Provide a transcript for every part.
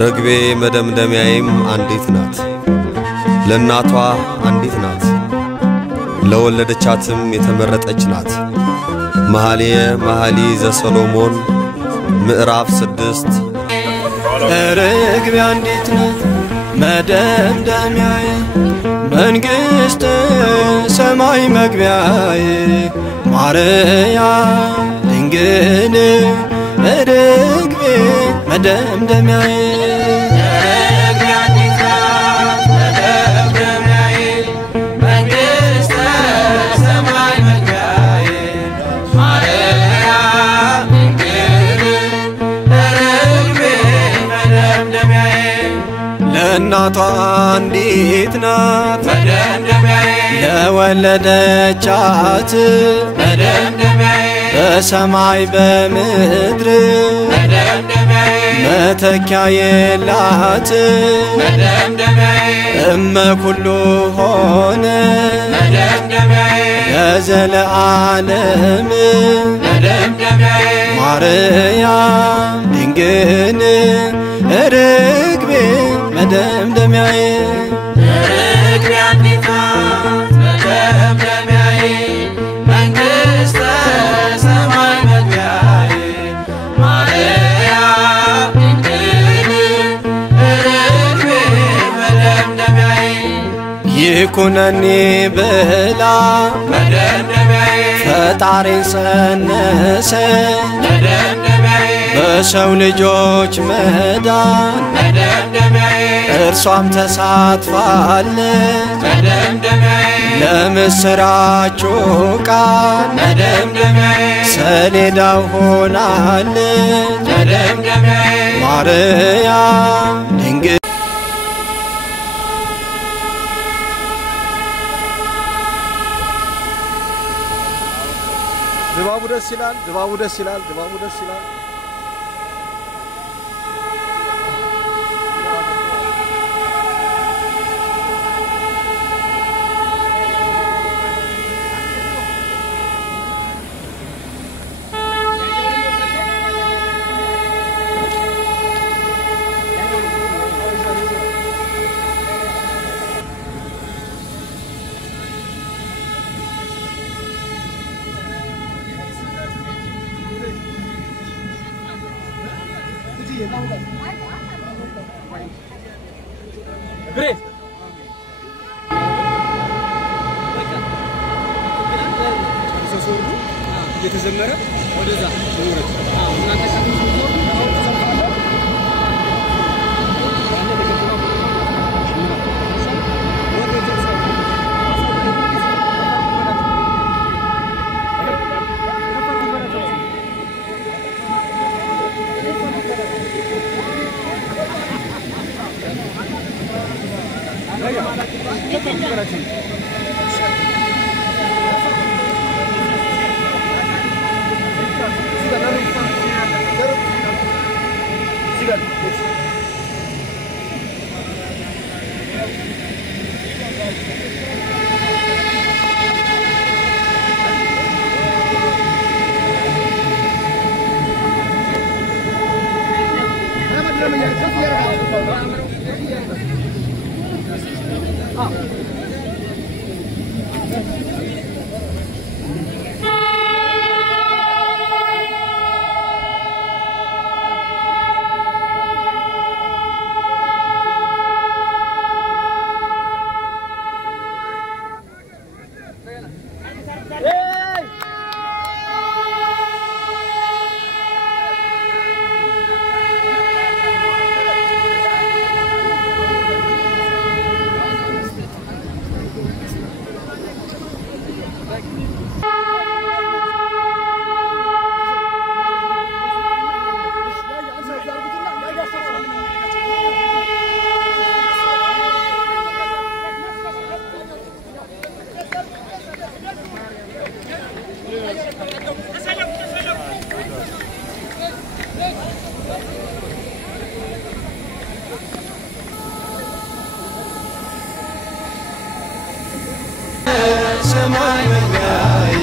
ረግቤ መደምደሚያዬም አንዲት ናት ለናቷ አንዲት ናት ለወለደቻትም የተመረጠች ናት መኃልየ ዘሰሎሞን ምዕራፍ 6 ረግቤ አንዲት ናት መደምደሚያዬ መንግሥተ ሰማይ መግቢያዬ ማርያም ድንግል ረግቤ መደምደሚያዬ ለናቷ አንዲት ናት መደምደሚያዬ ለወለደቻት መደምደሚያዬ በሰማይ በምድር መደምደሚያዬ መተኪያ የላት መደምደሚያዬ እመኩሉ ሆነ መደምደሚያዬ ለዘለዓለም መደምደሚያዬ ማርያም ድንግል ረግቤ መደምደሚያዬ ረግቤ አንዲት ናት መደምደሚያዬ መንግሥተ ሰማይ መግቢያዬ ማርያም ድንግል ረግቤ መደምደሚያዬ ይኩነኒ ብላ መደምደሚያዬ ፈጣሪን ጸነሰ መደምደሚያዬ በሰው ልጆች መዳን መደምደሚያዬ እርሷም ተሳትፋለች መደምደሚያዬ ለምስራቹ ቃል መደምደሚያዬ ሰሌዳው ሆናለች መደምደሚያዬ ማርያም ድንግል ድባቡ ደስ ይላል ድባቡ ደስ ይላል ድባቡ ደስ ይላል Great. የተዘመረ ወደዛ ወረድ እናንተ ሰማይ መግቢያዬ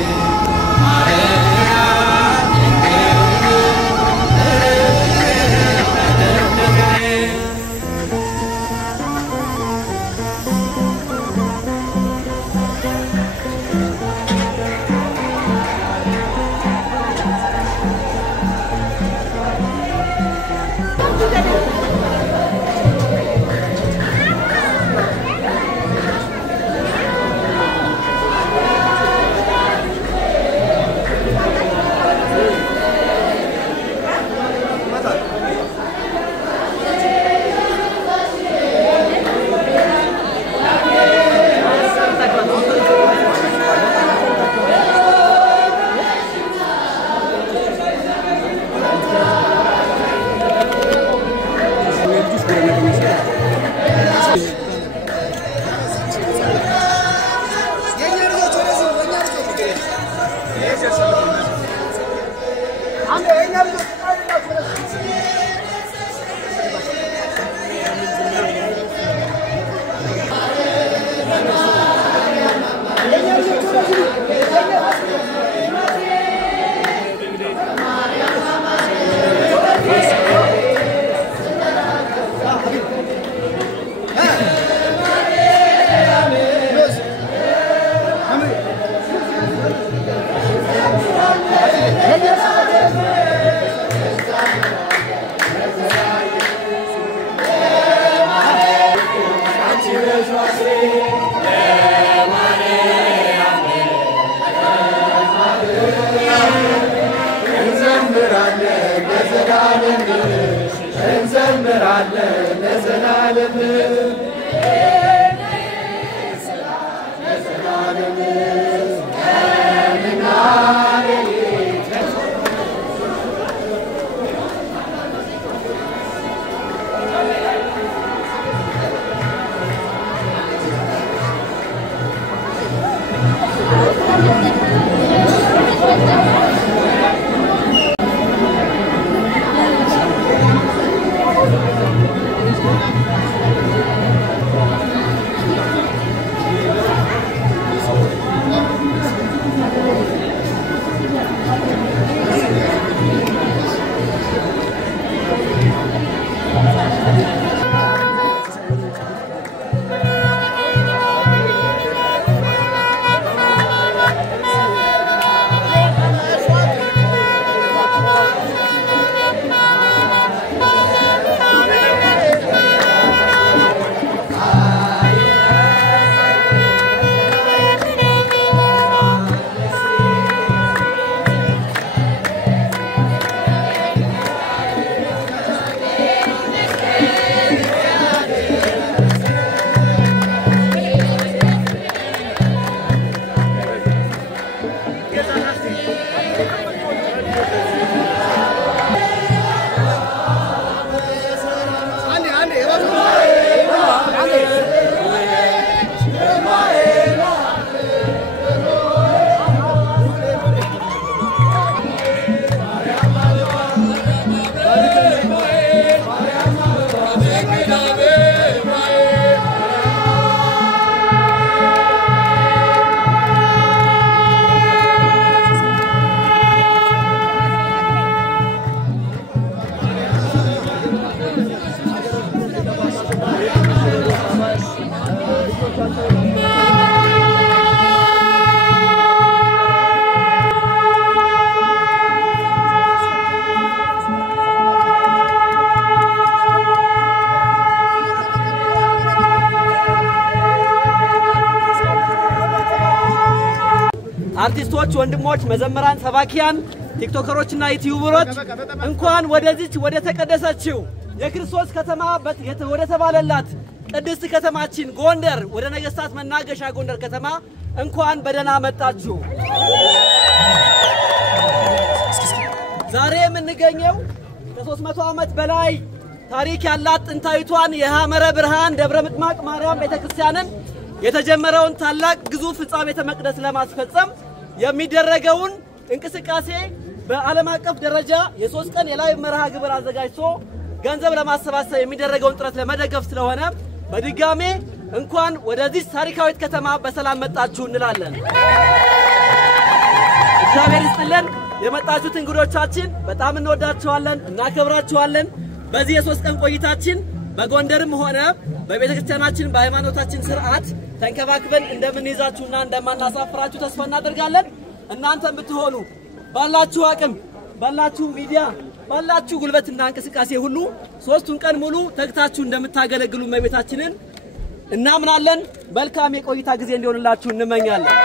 አርቲስቶች ወንድሞች መዘምራን ሰባኪያን ቲክቶከሮችና ዩቲዩበሮች እንኳን ወደዚች ወደ ተቀደሰችው የክርስቶስ ከተማ ወደ ተባለላት ቅድስት ከተማችን ጎንደር ወደ ነገስታት መናገሻ ጎንደር ከተማ እንኳን በደህና መጣችሁ። ዛሬ የምንገኘው ከ300 ዓመት በላይ ታሪክ ያላት ጥንታዊቷን የሐመረ ብርሃን ደብረ ምጥማቅ ማርያም ቤተክርስቲያንን የተጀመረውን ታላቅ ግዙፍ ፍጻሜ ቤተ መቅደስ ለማስፈጸም የሚደረገውን እንቅስቃሴ በዓለም አቀፍ ደረጃ የ3 ቀን የላይ መርሃ ግብር አዘጋጅቶ ገንዘብ ለማሰባሰብ የሚደረገውን ጥረት ለመደገፍ ስለሆነ በድጋሜ እንኳን ወደዚህ ታሪካዊት ከተማ በሰላም መጣችሁ እንላለን። እግዚአብሔር ይስጥልን። የመጣችሁት እንግዶቻችን በጣም እንወዳችኋለን፣ እናከብራችኋለን። በዚህ የ3 ቀን ቆይታችን በጎንደርም ሆነ በቤተክርስቲያናችን በሃይማኖታችን ሥርዓት ተንከባክበን እንደምንይዛችሁና እንደማናሳፍራችሁ ተስፋ እናደርጋለን። እናንተም ብትሆኑ ባላችሁ አቅም ባላችሁ ሚዲያ ባላችሁ ጉልበትና እንቅስቃሴ ሁሉ 3ቱን ቀን ሙሉ ተግታችሁ እንደምታገለግሉ መቤታችንን እናምናለን። መልካም የቆይታ ጊዜ እንዲሆንላችሁ እንመኛለን።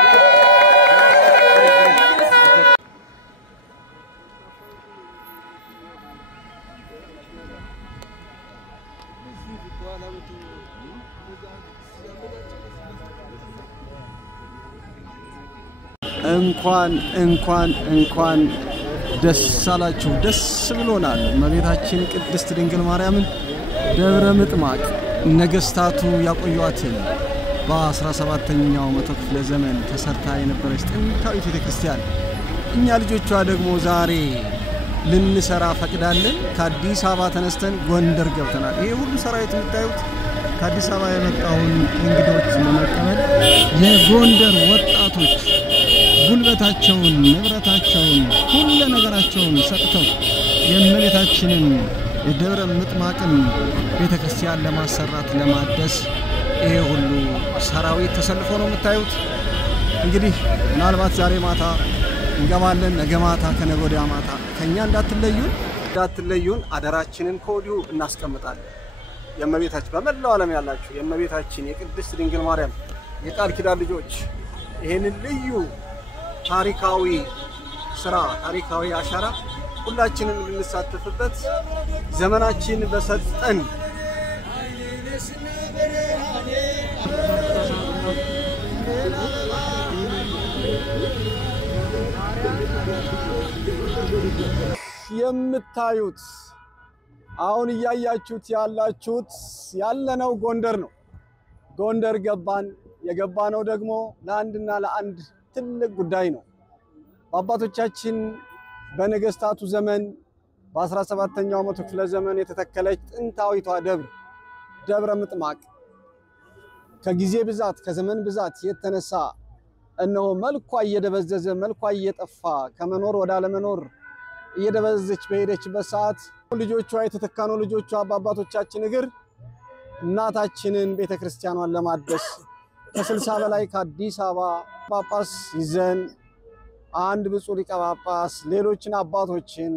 እንኳን ደስ አላችሁ። ደስ ብሎናል። መቤታችን ቅድስት ድንግል ማርያምን ደብረ ምጥማቅ ነገስታቱ ያቆዩአትን በ17ኛው መቶ ክፍለ ዘመን ተሰርታ የነበረች ጥንታዊት ቤተክርስቲያን እኛ ልጆቿ ደግሞ ዛሬ ልንሰራ ፈቅዳለን። ከአዲስ አበባ ተነስተን ጎንደር ገብተናል። ይሄ ሁሉ ሰራዊት የምታዩት ከአዲስ አበባ የመጣውን እንግዶች ለመቀበል የጎንደር ወጣቶች ጉልበታቸውን ንብረታቸውን ሁሉ ነገራቸውን ሰጥተው የእመቤታችንን የደብረ ምጥማቅን ቤተክርስቲያን ለማሰራት ለማደስ ይሄ ሁሉ ሰራዊት ተሰልፎ ነው የምታዩት። እንግዲህ ምናልባት ዛሬ ማታ እንገባለን፣ ነገ ማታ ከነገ ወዲያ ማታ ከኛ እንዳትለዩን አደራችንን ከወዲሁ እናስቀምጣለን። የእመቤታችን በመላው ዓለም ያላችሁ የእመቤታችን የቅድስት ድንግል ማርያም የቃል ኪዳን ልጆች ይሄንን ልዩ ታሪካዊ ስራ ታሪካዊ አሻራ ሁላችንም እንሳተፍበት ዘመናችን በሰጠን የምታዩት አሁን ያያችሁት ያላችሁት ያለነው ጎንደር ነው። ጎንደር ገባን። የገባነው ደግሞ ለአንድና ለአንድ ትልቅ ጉዳይ ነው። በአባቶቻችን በነገስታቱ ዘመን በ17ኛው መቶ ክፍለ ዘመን የተተከለች ጥንታዊቷ ደብረ ምጥማቅ ከጊዜ ብዛት ከዘመን ብዛት የተነሳ እነሆ መልኳ እየደበዘዘ መልኳ እየጠፋ ከመኖር ወደ አለመኖር እየደበዘዘች በሄደችበት ሰዓት ልጆቿ የተተካኑ ልጆቿ በአባቶቻችን እግር እናታችንን ቤተክርስቲያኗን ለማደስ ከ60 በላይ ከአዲስ አበባ ጳጳስ ይዘን አንድ ብፁዕ ሊቀ ጳጳስ ሌሎችን አባቶችን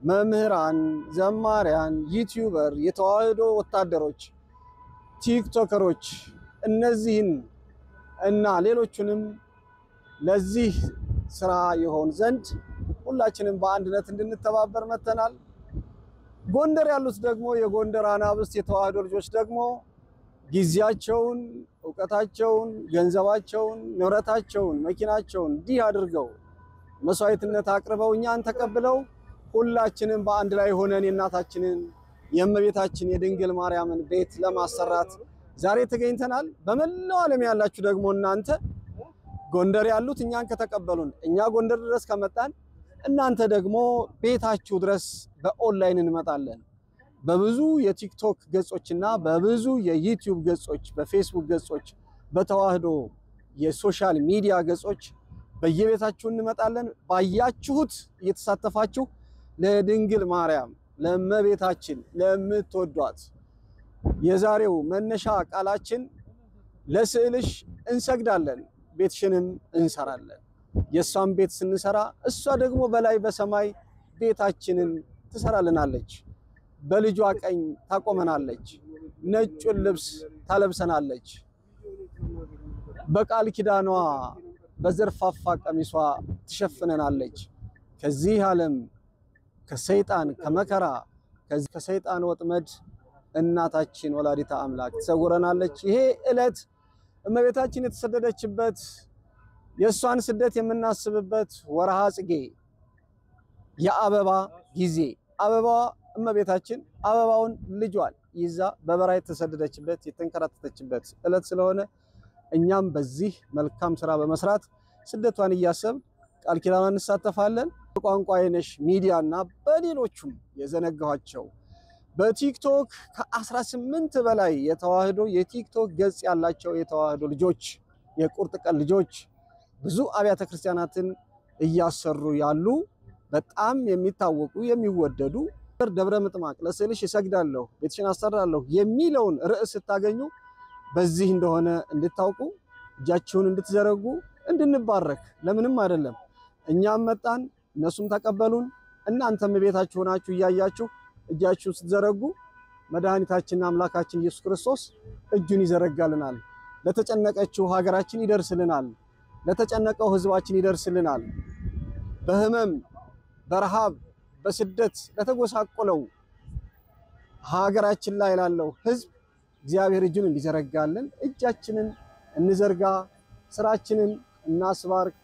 መምህራን ዘማሪያን ዩቲዩበር የተዋህዶ ወታደሮች ቲክቶከሮች እነዚህን እና ሌሎችንም ለዚህ ስራ ይሆን ዘንድ ሁላችንም በአንድነት እንድንተባበር መተናል። ጎንደር ያሉት ደግሞ የጎንደር አናብስት የተዋህዶ ልጆች ደግሞ ጊዜያቸውን ዕውቀታቸውን ገንዘባቸውን ንብረታቸውን መኪናቸውን ዲህ አድርገው መስዋዕትነት አቅርበው እኛን ተቀብለው ሁላችንም በአንድ ላይ ሆነን የእናታችንን የእመቤታችን የድንግል ማርያምን ቤት ለማሰራት ዛሬ ተገኝተናል። በመላው ዓለም ያላችሁ ደግሞ እናንተ ጎንደር ያሉት እኛን ከተቀበሉን እኛ ጎንደር ድረስ ከመጣን እናንተ ደግሞ ቤታችሁ ድረስ በኦንላይን እንመጣለን። በብዙ የቲክቶክ ገጾችና በብዙ የዩቲዩብ ገጾች በፌስቡክ ገጾች በተዋህዶ የሶሻል ሚዲያ ገጾች በየቤታችሁ እንመጣለን። ባያችሁት እየተሳተፋችሁ ለድንግል ማርያም ለእመቤታችን ለምትወዷት የዛሬው መነሻ ቃላችን ለስዕልሽ እንሰግዳለን ቤትሽንም እንሰራለን። የሷን ቤት ስንሰራ እሷ ደግሞ በላይ በሰማይ ቤታችንን ትሰራልናለች። በልጇ ቀኝ ታቆመናለች። ነጭን ልብስ ታለብሰናለች። በቃል ኪዳኗ በዘርፋፋ ቀሚሷ ትሸፍነናለች። ከዚህ ዓለም ከሰይጣን ከመከራ ከሰይጣን ወጥመድ እናታችን ወላዲተ አምላክ ትሰውረናለች። ይሄ ዕለት እመቤታችን የተሰደደችበት የሷን ስደት የምናስብበት ወርሃ ጽጌ የአበባ ጊዜ አበባ እመቤታችን አበባውን ልጇን ይዛ በበረሃ የተሰደደችበት የተንከራተተችበት ዕለት ስለሆነ እኛም በዚህ መልካም ስራ በመስራት ስደቷን እያሰብ ቃል ኪዳኗን እንሳተፋለን። ቋንቋዬነሽ ሚዲያና በሌሎችም የዘነጋኋቸው በቲክቶክ ከ18 በላይ የተዋህዶ የቲክቶክ ገጽ ያላቸው የተዋህዶ ልጆች የቁርጥ ቀን ልጆች ብዙ አብያተ ክርስቲያናትን እያሰሩ ያሉ በጣም የሚታወቁ የሚወደዱ ደብረ ምጥማቅ ለስዕልሽ እሰግዳለሁ ቤትሽን አሰራለሁ የሚለውን ርዕስ ታገኙ በዚህ እንደሆነ እንድታውቁ እጃችሁን እንድትዘረጉ እንድንባረክ ለምንም አይደለም። እኛም መጣን እነሱም ተቀበሉን። እናንተም ቤታችሁ ናችሁ እያያችሁ እጃችሁን ስትዘረጉ መድኃኒታችንና አምላካችን ኢየሱስ ክርስቶስ እጁን ይዘረጋልናል። ለተጨነቀችው ሀገራችን ይደርስልናል። ለተጨነቀው ህዝባችን ይደርስልናል። በህመም በረሃብ በስደት ለተጎሳቆለው ሀገራችን ላይ ላለው ህዝብ እግዚአብሔር እጁን እንዲዘረጋልን እጃችንን እንዘርጋ። ስራችንን እናስባርክ።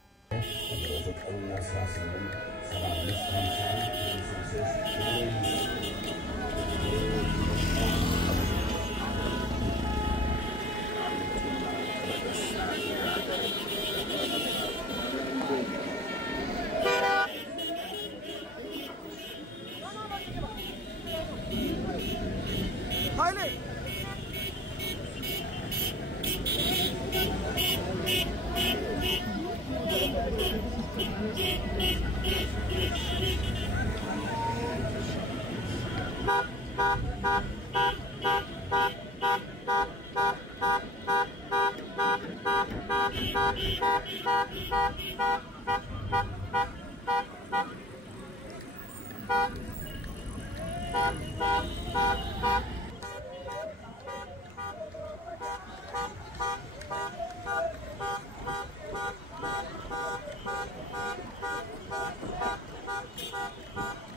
Thank you.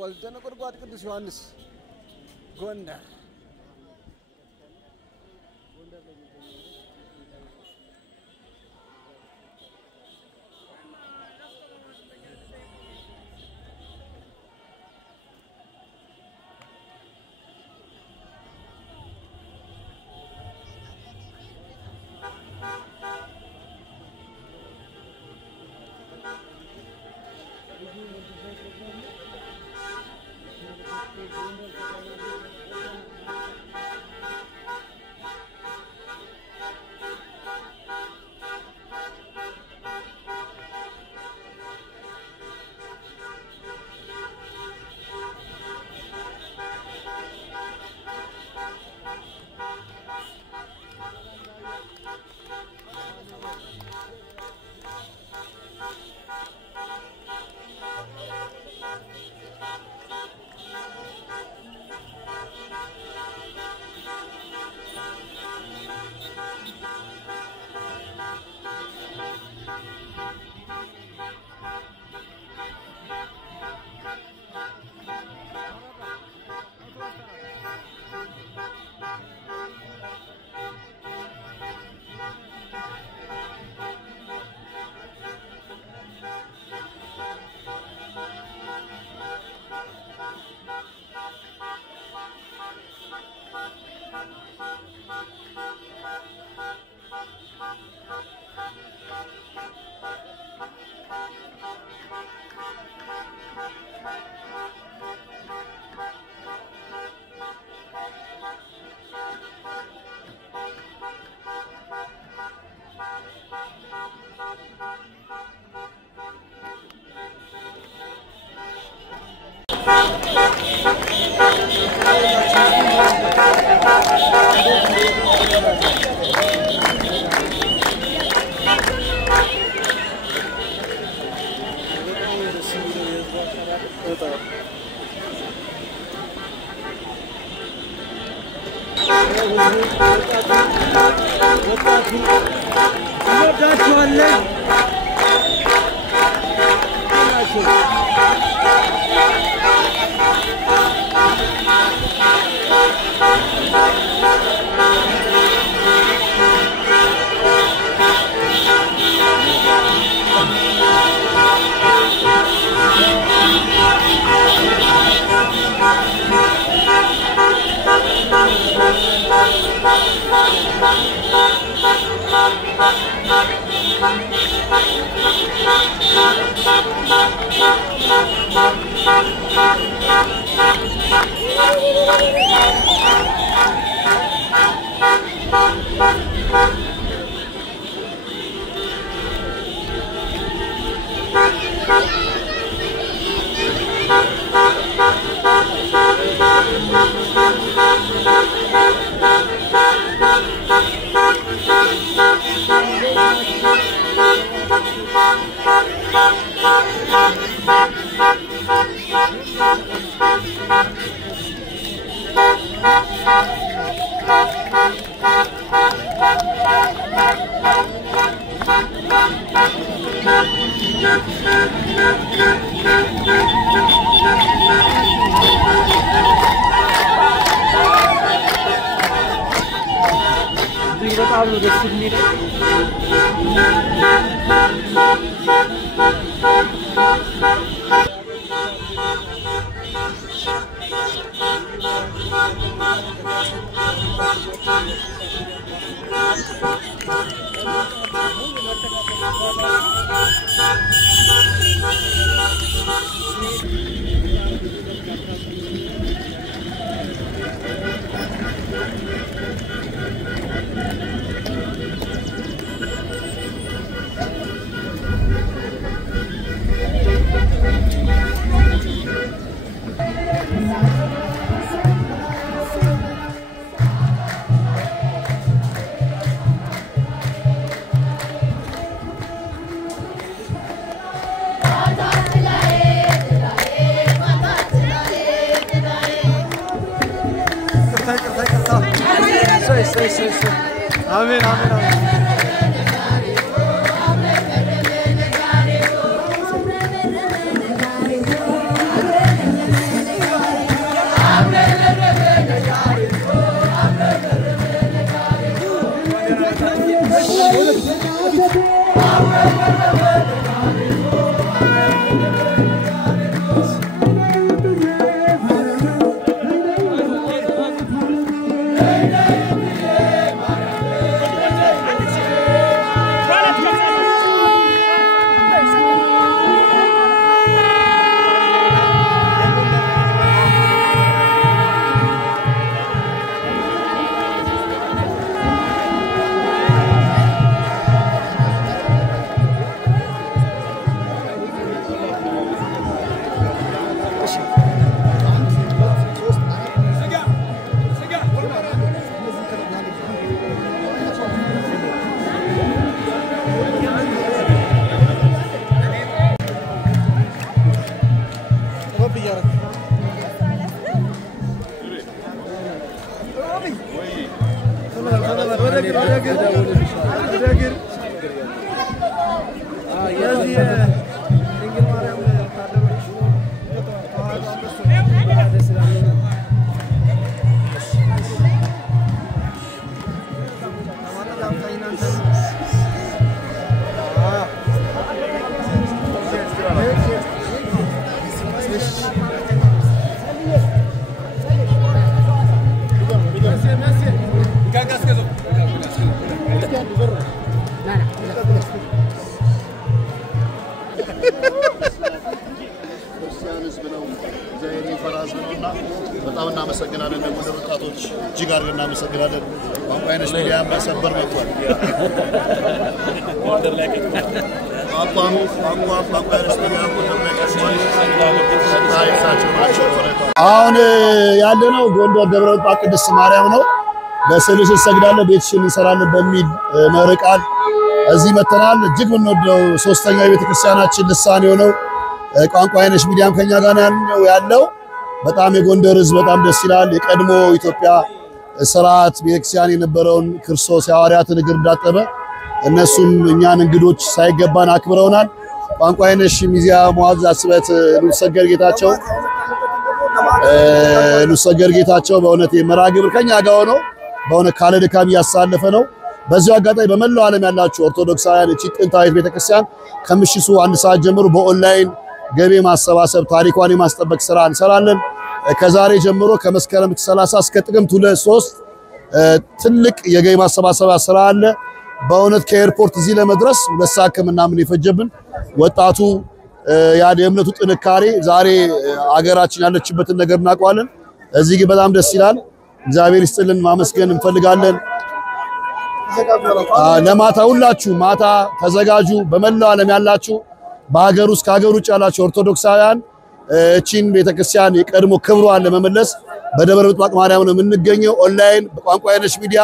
ወልደ ነጎድጓድ ቅዱስ ዮሐንስ ጎንደር Amen, amen, amen. በጣም እናመሰግናለን ወጣቶች እጅግ አድርገን እናመሰግናለን ቋንቋይነሽ ሚዲያ ማሰበር መጥቷል ወንደር ላይ አሁን ያለነው ጎንደር ደብረ ምጥማቅ ቅድስት ማርያም ነው በስዕልሽ እንሰግዳለን ቤትሽን እንሰራለን በሚል መሪ ቃል እዚህ መተናል እጅግ የምንወደው ሶስተኛው የቤተክርስቲያናችን ልሳን የሆነው ቋንቋይነሽ ሚዲያም ከኛ ጋር ነው ያለው በጣም የጎንደር ህዝብ በጣም ደስ ይላል የቀድሞ ኢትዮጵያ ስርዓት ቤተክርስቲያን የነበረውን ክርስቶስ ሐዋርያትን እግር እንዳጠበ እነሱም እኛን እንግዶች ሳይገባን አክብረውናል ቋንቋይነሽ ሚዲያ ሙአዝ አስበት ኑሰገር ጌታቸው በእውነት የመራግብር ከኛ ጋር ሆኖ በእውነት ካለ ድካም ያሳለፈ ነው በዚሁ አጋጣሚ በመላው ዓለም ያላችሁ ኦርቶዶክሳውያን እቺ ጥንታዊት ቤተክርስቲያን ከምሽቱ 1 ሰዓት ጀምሮ በኦንላይን ገቢ ማሰባሰብ ታሪኳን የማስጠበቅ ስራ እንሰራለን ከዛሬ ጀምሮ ከመስከረም 30 እስከ ጥቅምት 2-3 ትልቅ የገቢ ማሰባሰብ ስራ አለ በእውነት ከኤርፖርት እዚህ ለመድረስ 2 ሰዓት ከምናምን ይፈጀብን ወጣቱ ያ የእምነቱ ጥንካሬ ዛሬ አገራችን ያለችበትን ነገር እናውቀዋለን እዚህ ግን በጣም ደስ ይላል እግዚአብሔር ይስጥልን ማመስገን እንፈልጋለን ለማታ ሁላችሁ ማታ ተዘጋጁ በመላው ዓለም ያላችሁ በሀገር ውስጥ ከሀገር ውጭ ያላችሁ ኦርቶዶክሳውያን እቺን ቤተክርስቲያን የቀድሞ ክብሯን ለመመለስ በደብረ ምጥማቅ ማርያም ነው የምንገኘው ኦንላይን በቋንቋይነሽ ሚዲያ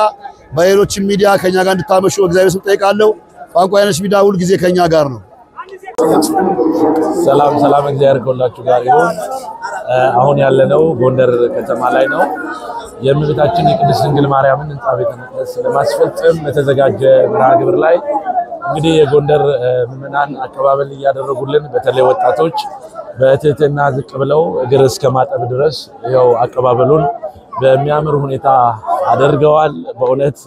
በሌሎች ሚዲያ ከኛ ጋር እንድታመሹ እግዚአብሔር ስም ጠይቃለሁ ቋንቋይነሽ ሚዲያ ሁሉ ጊዜ ከኛ ጋር ነው ሰላም እግዚአብሔር ከሁላችሁ ጋር ይሁን አሁን ያለነው ጎንደር ከተማ ላይ ነው የእመቤታችን የቅድስት ድንግል ማርያምን ሕንጻ ቤተ መቅደስ ለማስፈጸም በተዘጋጀ መርሃ ግብር ላይ እንግዲህ የጎንደር ምዕመናን አቀባበል እያደረጉልን በተለይ ወጣቶች በትህትና ዝቅ ብለው እግር እስከ ማጠብ ድረስ ያው አቀባበሉን በሚያምር ሁኔታ አድርገዋል በእውነት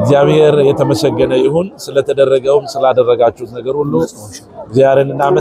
እግዚአብሔር የተመሰገነ ይሁን ስለተደረገውም ስላደረጋችሁት ነገር ሁሉ እግዚአብሔርን